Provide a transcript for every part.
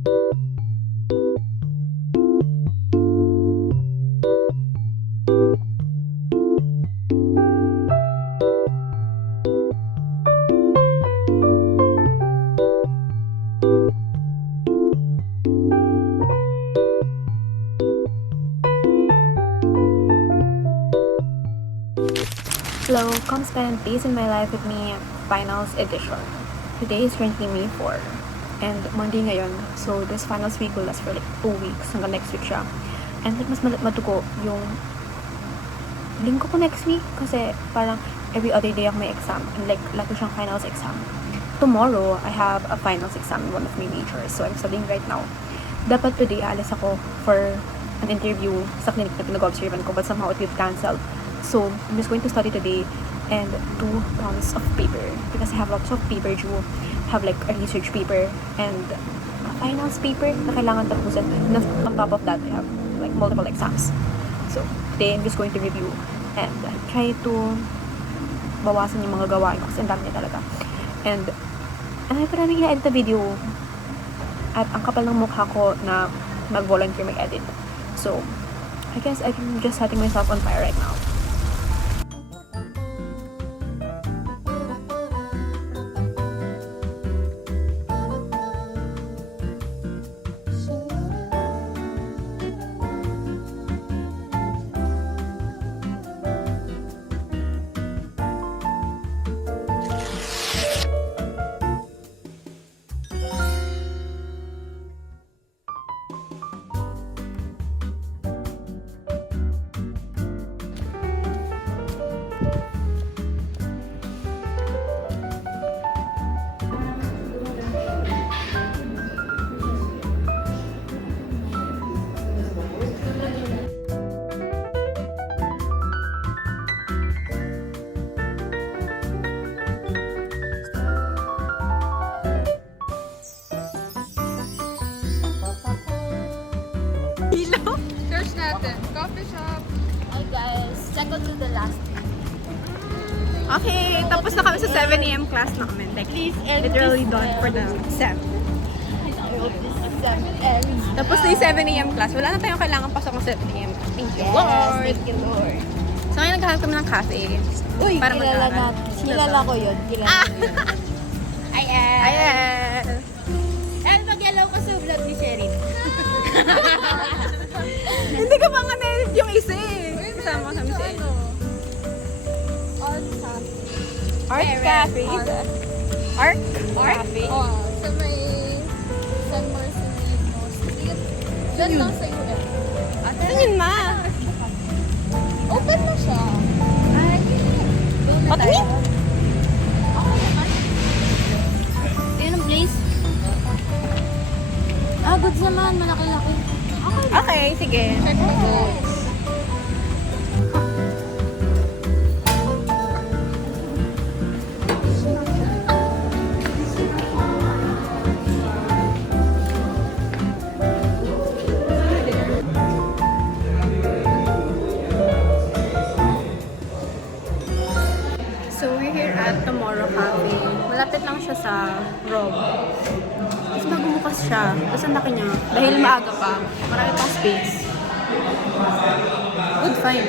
Hello, come spend days in my life with me, finals edition. Today is currently May 4 and Monday ngayon. So this finals week will last for like 2 weeks hanggang next week siya. And like mas matuko yung linggo ko next week kasi parang every other day ako may exam and like lagi siyang finals exam. Tomorrow, I have a finals exam in one of my majors. So I'm studying right now. Dapat today alis ako for an interview sa clinic na pinag-observan ko but somehow it got cancelled. So, I'm just going to study today and 2 tons of paper because I have lots of paper due. I have like a research paper and a finance paper na kailangan tapusin. And on top of that, I have like multiple exams. So, today I'm just going to review and try to bawasan yung mga gawain ko kasi ang dami niya talaga. And ay, parang i-edit na video at ang kapal ng mukha ko na mag-volunteer mag-edit. So, I guess I'm just setting myself on fire right now. Search natin. Coffee shop. Hi guys, check out to the last Okay, tapos na kami sa 7 a.m. class namin. Like, literally done for the SEM. Tapos na yung 7 a.m. class. Wala na tayong kailangan pasok ng 7 a.m. Thank you, Lord. Thank you, Lord. So, ngayon naghahanap kami ng cafe. Uy, Para mag-aaral. kilala ko yun. Kilala ko yun. Ayan. Ayan! Dahil mag-yalaw ka sa vlog ni Sherin. Hindi ka pa nga na-edit yung isa eh. Kasama ko sa isa eh. Art Cafe. Art Cafe? Oh, sa may San Marcelino Street. Diyan lang sa UM. Saan yun, ma? Open na siya. Ay, Patingin? Yun ang place. Goods naman. Malaki-laki. Okay, sige. check mo guys. So, we're here at Tomorrow Cafe. Malapit lang siya sa Rob. Tapos magbubukas siya. Tapos ang laki niya. Dahil maaga pa, marami pang space. Good find.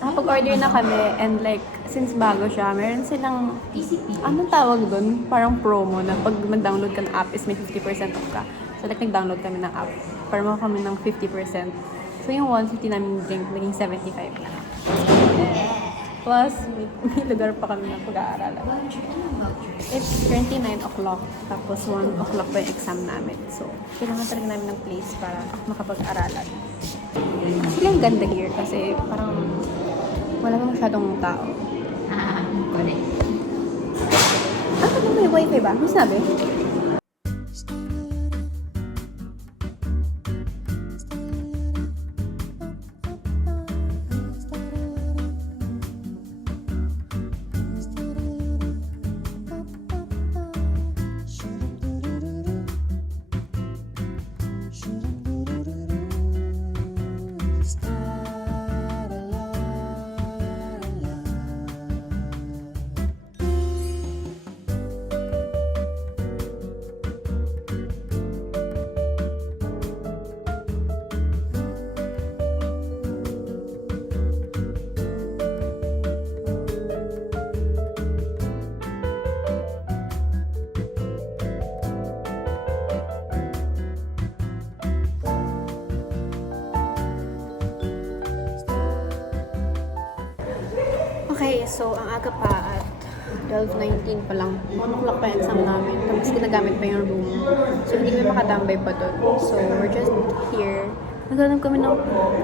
Nakapag-order na kami and like, since bago siya, meron silang, anong tawag doon? Parang promo na pag mag-download ka ng app is may 50% off ka. So like, nag-download kami ng app. Para mo kami ng 50%. So yung 150 namin drink, naging 75 na. Plus, may lugar pa kami ng pag-aaralan. It's currently 9 o'clock, tapos 1 o'clock pa yung exam namin. So, kailangan talaga namin ng place para makapag-aralan. Actually, ang ganda here kasi parang wala pa masyadong tao. Correct. May wifi ba? Ano sabi? Okay, so ang aga pa at 12:19 pa lang. 1 o'clock pa yung exam namin. Tapos ginagamit pa yung room. So hindi kami makatambay pa doon. So we're just here. Naghanap kami ng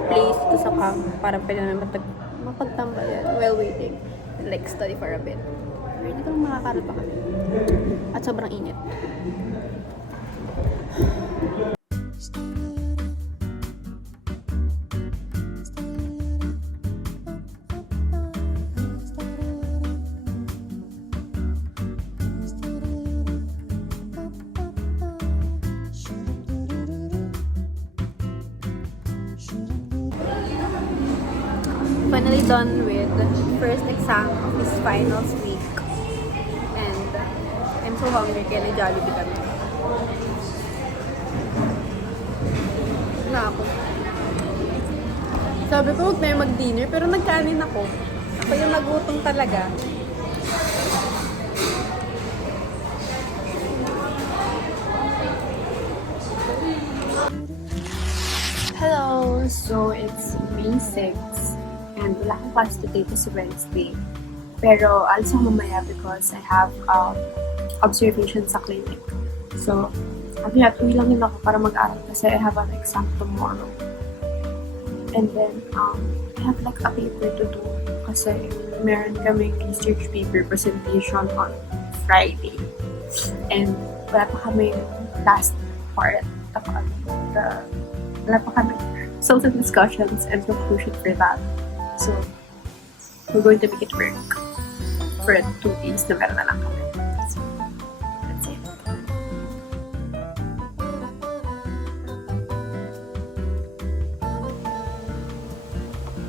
place dito sa camp para pwede namin mapagtambayan while waiting. And like study for a bit. Pero hindi kami makakaral pa kami. At sobrang init. Finally done with first exam of this finals week. And I'm so hungry kaya nag-Jollibee kami. Na ako. Sabi ko huwag tayo mag-dinner pero nagkanin ako. Ako yung nagutom talaga. Hello! So it's May 6 and wala akong class today kasi Wednesday. Pero alis ako mamaya because I have observation sa clinic. So, tuwi lang din ako para mag-aral kasi I have an exam tomorrow. And then, I have like a paper to do kasi meron kaming research paper presentation on Friday. And wala pa kaming last part wala pa kami social discussions and conclusion for that. So, we're going to make it work for 2 days na meron na lang kami. So, that's it.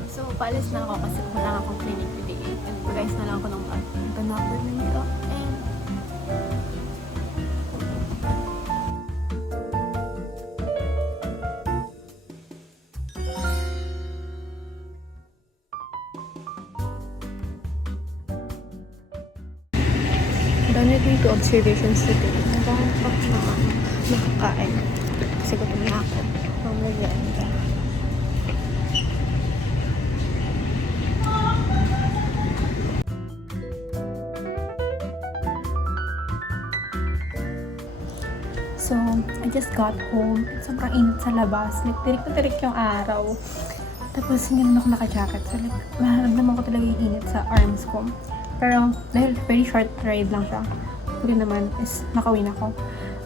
So, paalis na ako kasi wala akong clinic today. And guys na lang ako ng bag. Ito na ako ng makeup and done with my 2 observations today. Naghahanap ako na nakakain. Kasi gutom na ako. Ang maganda. So, I just got home. Sobrang init sa labas. Like, tirik na tirik yung araw. Tapos, hindi naman ako naka-jacket. So, like, maharamdaman ko talaga yung init sa arms ko. Pero, dahil very short ride lang siya, huli naman is nakawin ako.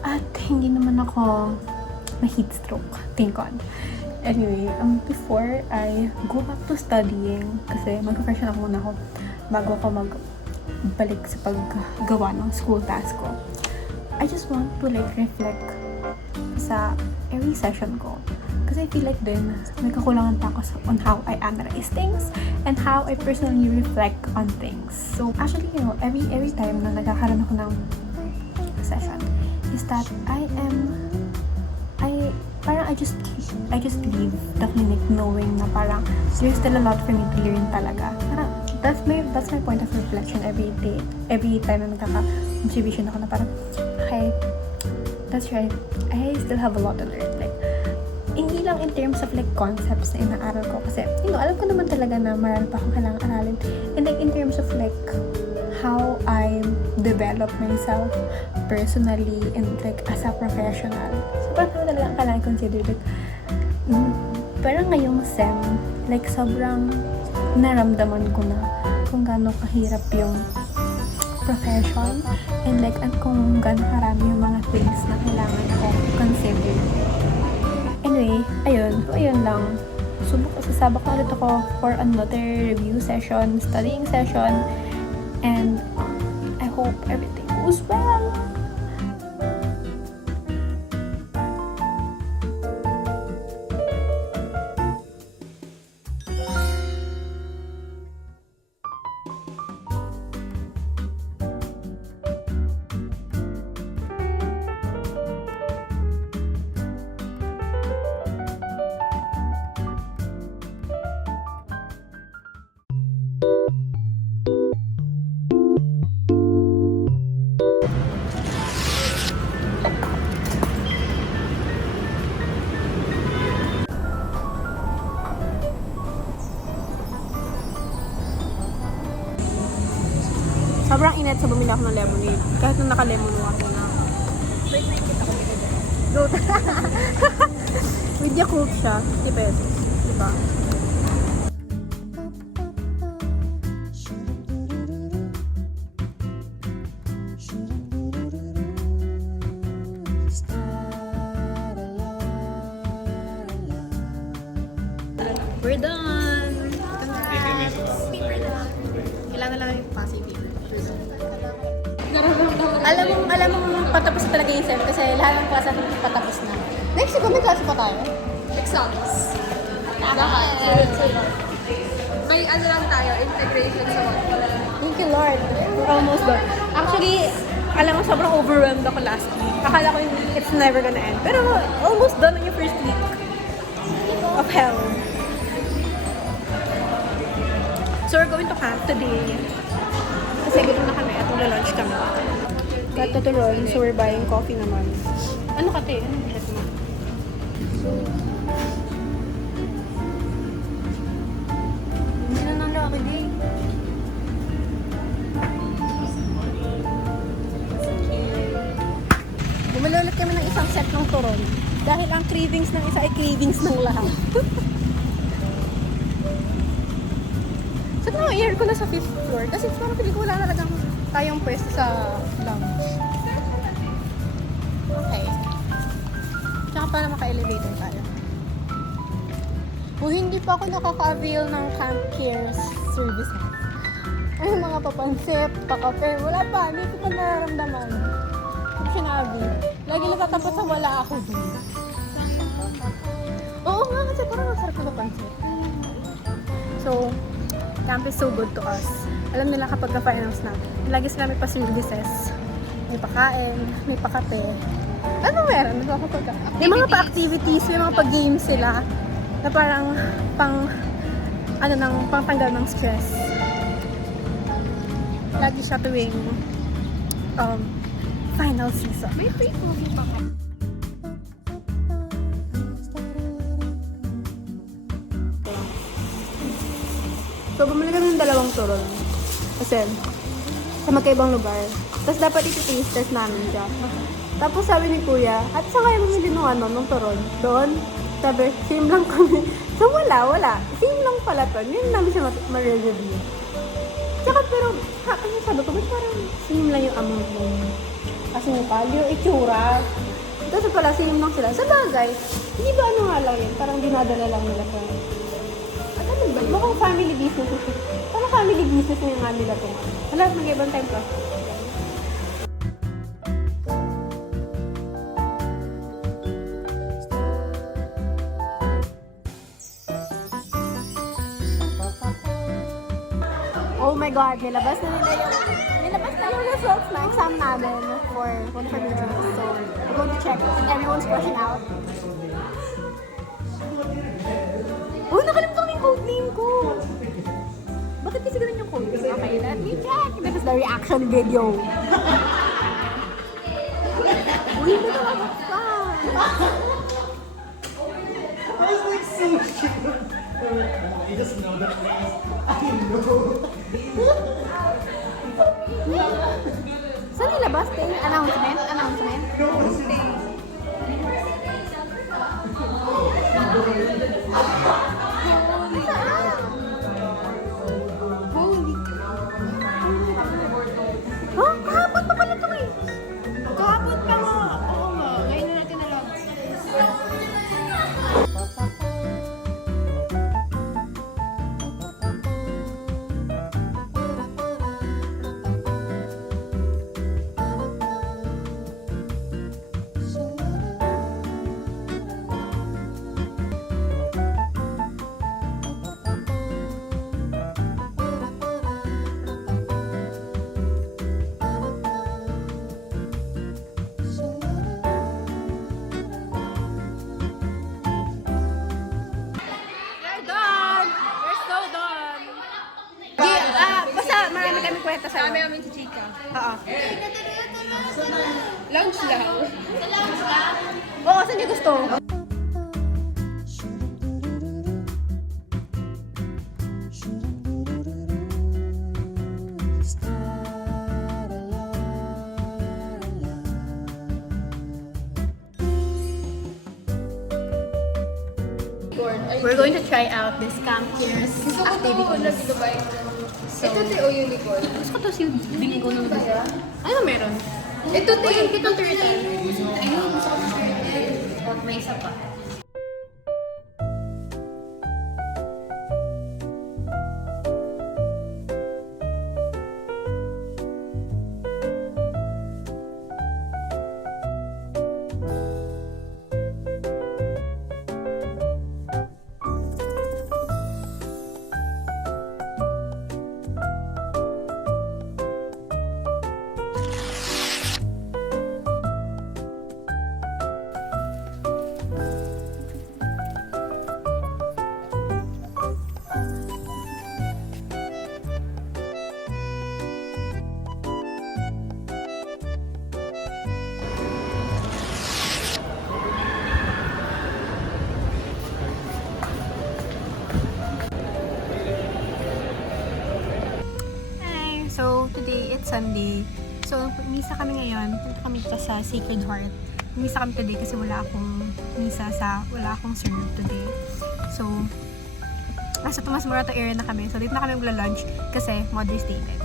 At hindi naman ako na-heat stroke. Thank God. Anyway, before I go back to studying, kasi mag-freshen up muna ako bago ako magbalik sa paggawa ng school task ko. I just want to like reflect sa every session ko. Kasi I feel like din, nagkakulangan pa ako on how I analyze things and how I personally reflect on things. So, actually, you know, every time na nagkakaroon ako ng session, is that I just leave the clinic knowing na parang there's still a lot for me to learn talaga. Parang, that's my point of reflection every day. Every time na nagkaka-observation ako na parang, okay, that's right, I still have a lot to learn. Like, hindi lang in terms of like concepts na inaaral ko kasi you know, alam ko naman talaga na marami pa akong kailangan aralin, and like in terms of like how I develop myself personally and like as a professional. So parang talaga ang kailangan consider like parang ngayong SEM like sobrang naramdaman ko na kung gaano kahirap yung profession and like at kung gaano karami yung mga things na kailangan ko consider. Anyway, ayun lang. Sasabak na ulit ako for another review session, studying session, and I hope everything goes well. So, bumili ako ng lemonade. Kahit nung naka-lemon ako na. Wait, kita ko dito. Go. With Yakult siya. 50 pesos. Diba? We're done! Kailangan lang yung positive. Alam mo, patapos talaga yung sem kasi lahat ng klase natin patapos na. Next week, may klase pa tayo. Exams. Lahat. May ano lang tayo, integration sa one. Thank you, Lord. We're almost done. Actually, alam mo, sobrang overwhelmed ako last week. Akala ko it's never gonna end. Pero almost done on your first week of hell. So we're going to camp today. Kasi gutom na kami at mag-lunch kami. Got tutuloy, so we're buying coffee naman. Ano ka, te? Ano bilet mo? Hindi na nang Rocky Day. Bumili ulit kami ng isang set ng turon. Dahil ang cravings ng isa ay cravings ng lahat. So, na-air ko na sa 5th floor. Kasi parang pili ko wala na talagang tayong pwesto sa lounge. Okay. Tsaka para maka-elevator tayo. Kung hindi pa ako nakaka-avail ng camp care services. Ay, mga papansit, pakape, wala pa. Hindi ko pa nararamdaman. Kung sinabi, lagi natatakot sa wala ako dun. Oo nga, kasi parang masarap na papansit. So, camp is so good to us. Alam nila kapag ka-finals na, lagi sila may pa-services. May pakain, may pakape. Ano meron? May mga pa-activities, may mga pa-games sila na parang pang tanggal ng stress. Lagi siya tuwing final season. May free movie pa ka. So, bumili kami ng dalawang turon. Kasi, sa magkaibang lugar. Tapos, dapat iti-taste test namin siya. Tapos, sabi ni Kuya, at saan kayo bumili ng turon? Doon? Sabi, same lang kami. So, wala. Same lang pala to. Yun namin siya ma-review. Tsaka, pero, ano sabi ko, ba't parang same lang yung amount ng asukal, yung itsura. Tapos pala, same lang sila. Sa bagay, hindi ba ano nga lang yun? Parang dinadala lang nila sa mukhang family business. Parang family business na yung nga nila ito. Wala, mag-ibang time ka. Oh my God, nilabas na yung results na exam namin for confirmation. So, we're going to check and everyone's rushing out. Oh, nakalimutan ko yung code name ko. Bakit kasi ganun yung code name? Okay, let me check. This is the reaction video. Uy, ito talaga pa. I was like so sure. You just know that. I know. Saan nilabas? Announcement? Huh? Kahapon pa pala ito eh. Kahapon pa nga. Oo nga. Ngayon na natin alam. Basta marami kami kwenta sa'yo. Kami namin si Chika. Oo. Lunch daw. Oo, saan niyo gusto? unicorn. Ay, We're going to try out this Camp Cares gusto ko to. activities. Nag-Dubai. Ito tayo unicorn. Gusto ko to si bili ko ng ano meron? Ito tayo. Kitang turtle. Ayun, gusto ko turtle. Huwag may isa pa. Hi! So, today, it's Sunday. So, misa kami ngayon. Punta kami dito sa Sacred Heart. Misa kami today kasi wala akong serve today. So, nasa Tomas Morato area na kami. So, dito na kami magla-lunch kasi Mother's Day din.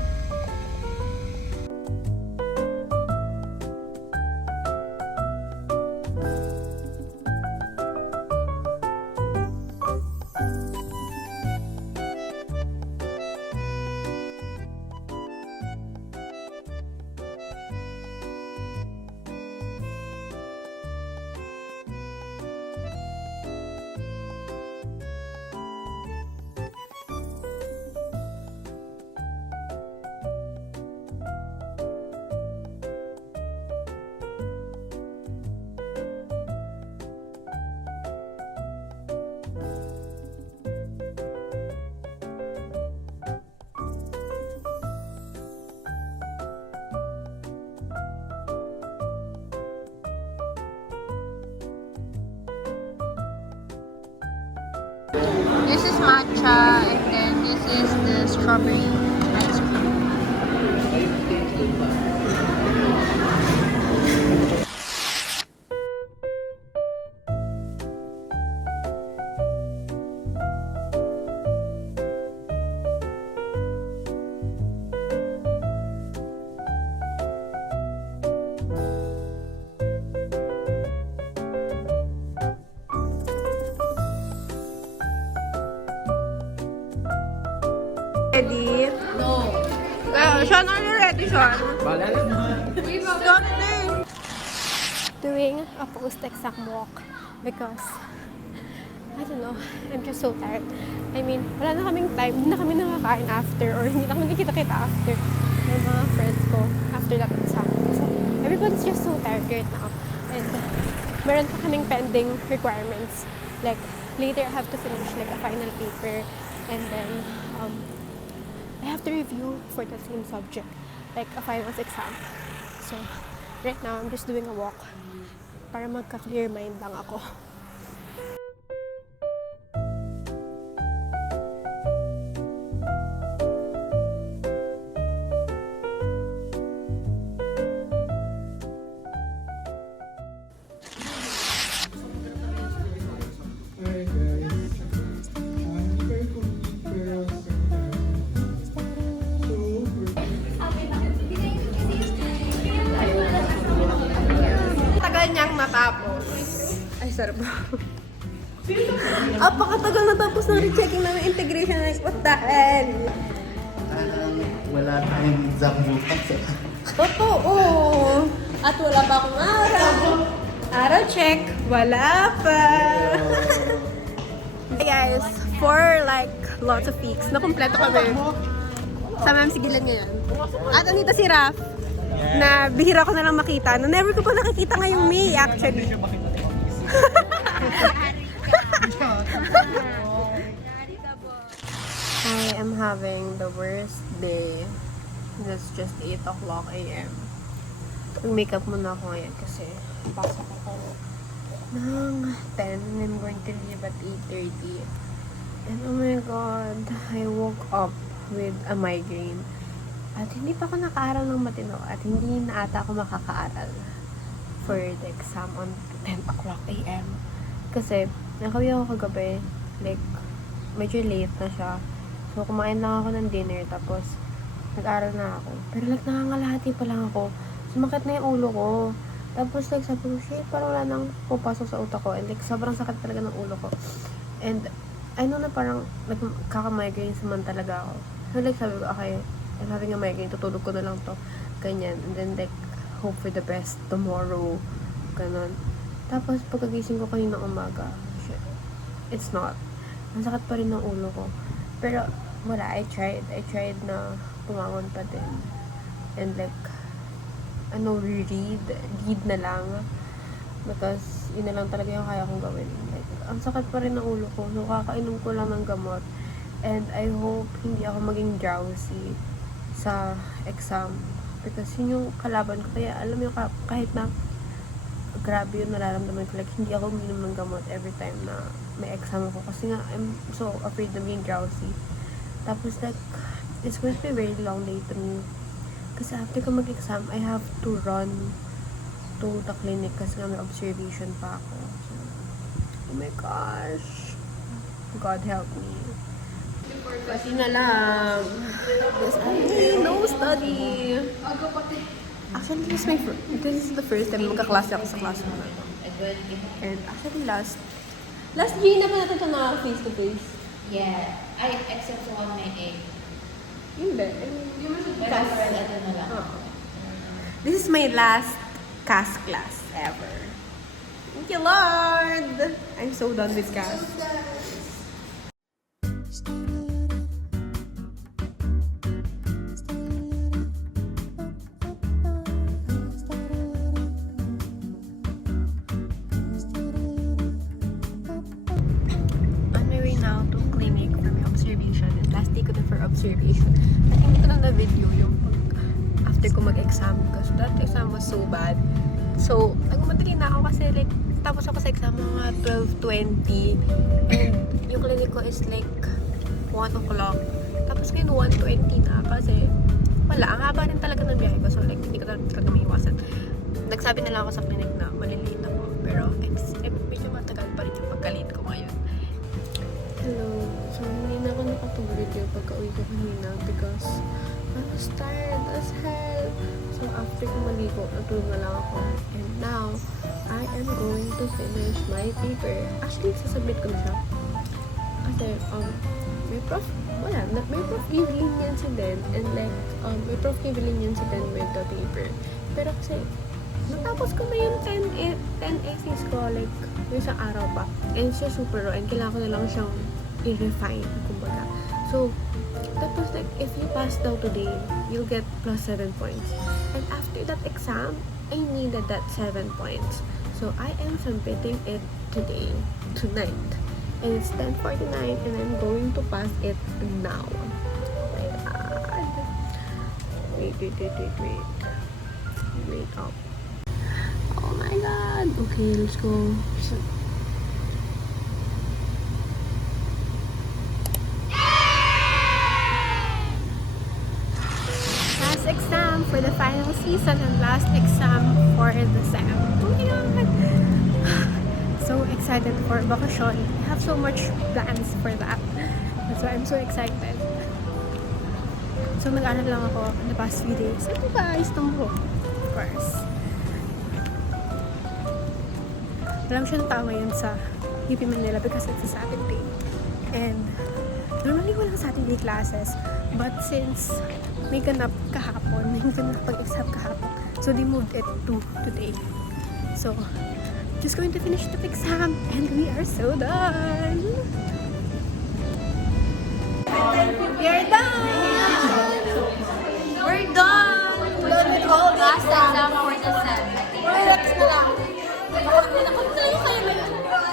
This is matcha and then this is the strawberry ice cream. Ready? No. Sean, are you ready, Sean? Doing a post-exam walk because I don't know, I'm just so tired. I mean, wala na kaming time, hindi na kami nakakain after or hindi na kami nakita-kita after ng mga friends ko after that exam. So, everyone's just so tired right now. And meron pa kaming pending requirements. Like, later I have to finish like a final paper and then I have to review for the same subject, like a finals exam. So, right now, I'm just doing a walk para magka-clear mind lang ako. Alright guys, very complete pero Tagal niyang matapos. Ay, sarap. Apakatagal natapos ng rechecking ng integration. Like, what the hell? wala tayong exam bukas. Totoo. At wala pa akong araw. Araw check. Wala pa. Hey guys, for like lots of weeks, nakumpleto kami. Sama si Gilan ngayon. At andito si Raf, na bihira ko na lang makita. Na never ko pa nakikita ngayong May actually. I am having the worst day. It's just 8 o'clock a.m. Mag-makeup muna ako ngayon kasi pasok ako ng 10 and I'm going to leave at 8:30. And oh my god, I woke up with a migraine. At hindi pa ako nakaaral ng matino at hindi na ata ako makakaaral for the exam on 10 o'clock a.m. Kasi, nakauwi ako kagabi. Like, medyo late na siya. So, kumain lang ako ng dinner. Tapos, nag-aral na ako. Pero like, nangangalahati pa lang ako. Sumakit na yung ulo ko. Tapos, like, sabi ko, shit, parang wala nang pupasok sa utak ko. And like, sobrang sakit talaga ng ulo ko. And, I know na parang, like, kaka-migraine naman talaga ako. So, like, sabi ko, okay, I'm having a migraine. Tutulog ko na lang to. Ganyan. And then, like, hope for the best tomorrow. Ganon. Tapos, pagkagising ko kanina umaga, shit, it's not. Ang sakit pa rin ng ulo ko. Pero, wala, I tried na pumangon pa din. And like, read na lang. Because, yun na lang talaga yung kaya kong gawin. Like, ang sakit pa rin ng ulo ko. So, kakainom ko lang ng gamot. And I hope hindi ako maging drowsy sa exam. Because yun yung kalaban ko. Kaya, alam mo, kahit na grabe yun nararamdaman ko. Like, hindi ako uminom ng gamot every time na may exam ako. Kasi nga, I'm so afraid na being drowsy. Tapos, like, it's going to be very long day to me. Kasi after ko mag-exam, I have to run to the clinic kasi nga may observation pa ako. So, oh my gosh. God help me. Kasi na lang. No study. Actually, this is the first time magkaklase ako sa class mo na to. And actually, last G na pa natin ito na face-to-face. Yeah. Ay, except sa 198. Hindi. Pero ito na lang. This is my last CAS class ever. Thank you, Lord! I'm so done with CAS. On my way now to clinic for my observation. And last day ko na for observation. At hindi ko na na-video yung after ko mag-exam because that exam was so bad. So, nagmamadali na ako kasi like, tapos ako sa exam mga 12:20 and yung clinic ko is like 1 o'clock. Tapos ngayon 1:20 na kasi wala, ang haba rin talaga ng biyahe ko. So like, hindi ko talaga maiwasan. Nagsabi na lang ako sa clinic na malilate ako. Pero medyo matagal pa rin yung pagka-late ko ngayon. Hello. So, hindi na ako nakatulog yung pagka-uwi ko kanina because I was tired as hell. So, after ko maligo, natulog na lang ako. And now, I am going to finish my paper. Actually, sasubmit ko na siya. Kasi, may prof gave leniency din. And like, may prof gave leniency din with the paper. Pero kasi, natapos ko na yung 10 essays ko, like, yung isang araw pa. And siya super raw, and kailangan ko na lang siyang i-refine, kumbaga. So, tapos like, if you pass daw today, you'll get plus 7 points. And after that exam, I needed that 7 points. So, I am submitting it tonight. And it's 10:49, and I'm going to pass it now. Oh my god. Wait up. Oh my god. Okay, let's go. Last exam for the final season and last exam for the SEM. Oh my god. So excited for vacation. I have so much plans for that. That's why I'm so excited. So nag-aral lang ako in the past few days. And guys, tumbo. Of course. Alam siyang tao ngayon sa UP Manila because it's a Saturday. And normally walang Saturday classes. But since may ganap kahapon, may ganap pag-exam kahapon. So they moved it to today. So, just going to finish the exam and we are so done! We're done! We're done! Done with all Last exam for the SEM. Relax na lang.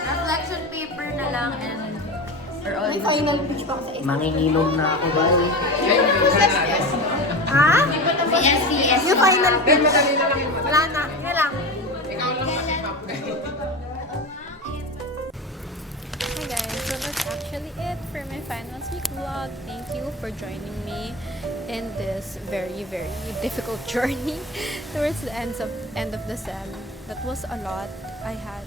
Reflection paper na lang and we're all May final pitch pa ako sa isa. Manginginom na ako ba? Ha? SCS. Yung final pitch. Wala na. Yan lang. Hi guys, so that's actually it for my finals week vlog. Thank you for joining me in this very, very difficult journey towards the end of the SEM. That was a lot. I had.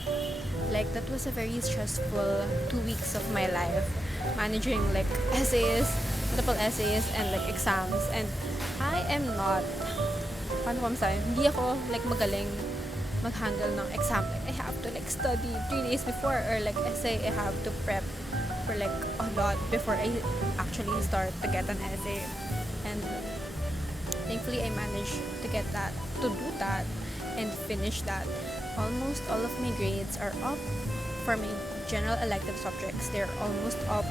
Like, that was a very stressful 2 weeks of my life. Managing, like, essays, multiple essays, and, like, exams. And I am not, paano ko masabi, hindi ako, like, magaling mag-handle ng exam. Like, I have to, like, study 3 days before, or, like, essay, I have to prep for, like, a lot before I actually start to get an essay. And thankfully, I managed to get that, to do that, and finish that. Almost all of my grades are up for my general elective subjects. They're almost up.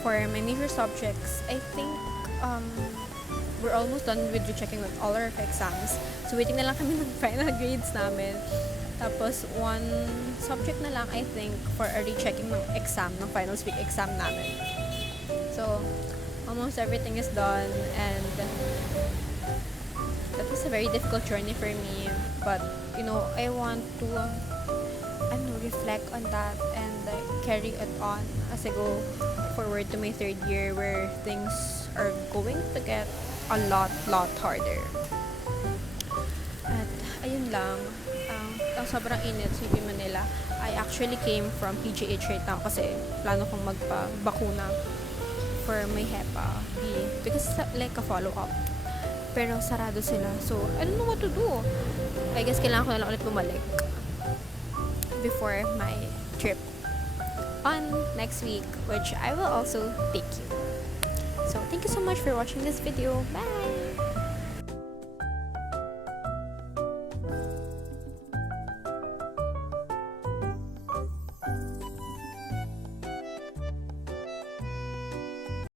For my major subjects, I think we're almost done with rechecking with all our exams. So, waiting na lang kami ng final grades namin. Tapos, one subject na lang, I think, for a rechecking ng exam, ng finals week exam namin. So, almost everything is done, and that was a very difficult journey for me. But, you know, I want to reflect on that and carry it on as I go forward to my third year, where things are going to get a lot harder. At ayun lang, ang sobrang init sa UP Manila. I actually came from PGH right now kasi plano kong magpa-bakuna for my HEPA B, because it's like a follow-up. Pero sarado sila. So, I don't know what to do. I guess kailangan ko na lang ulit bumalik before my trip on next week, which I will also take you. So, thank you so much for watching this video. Bye!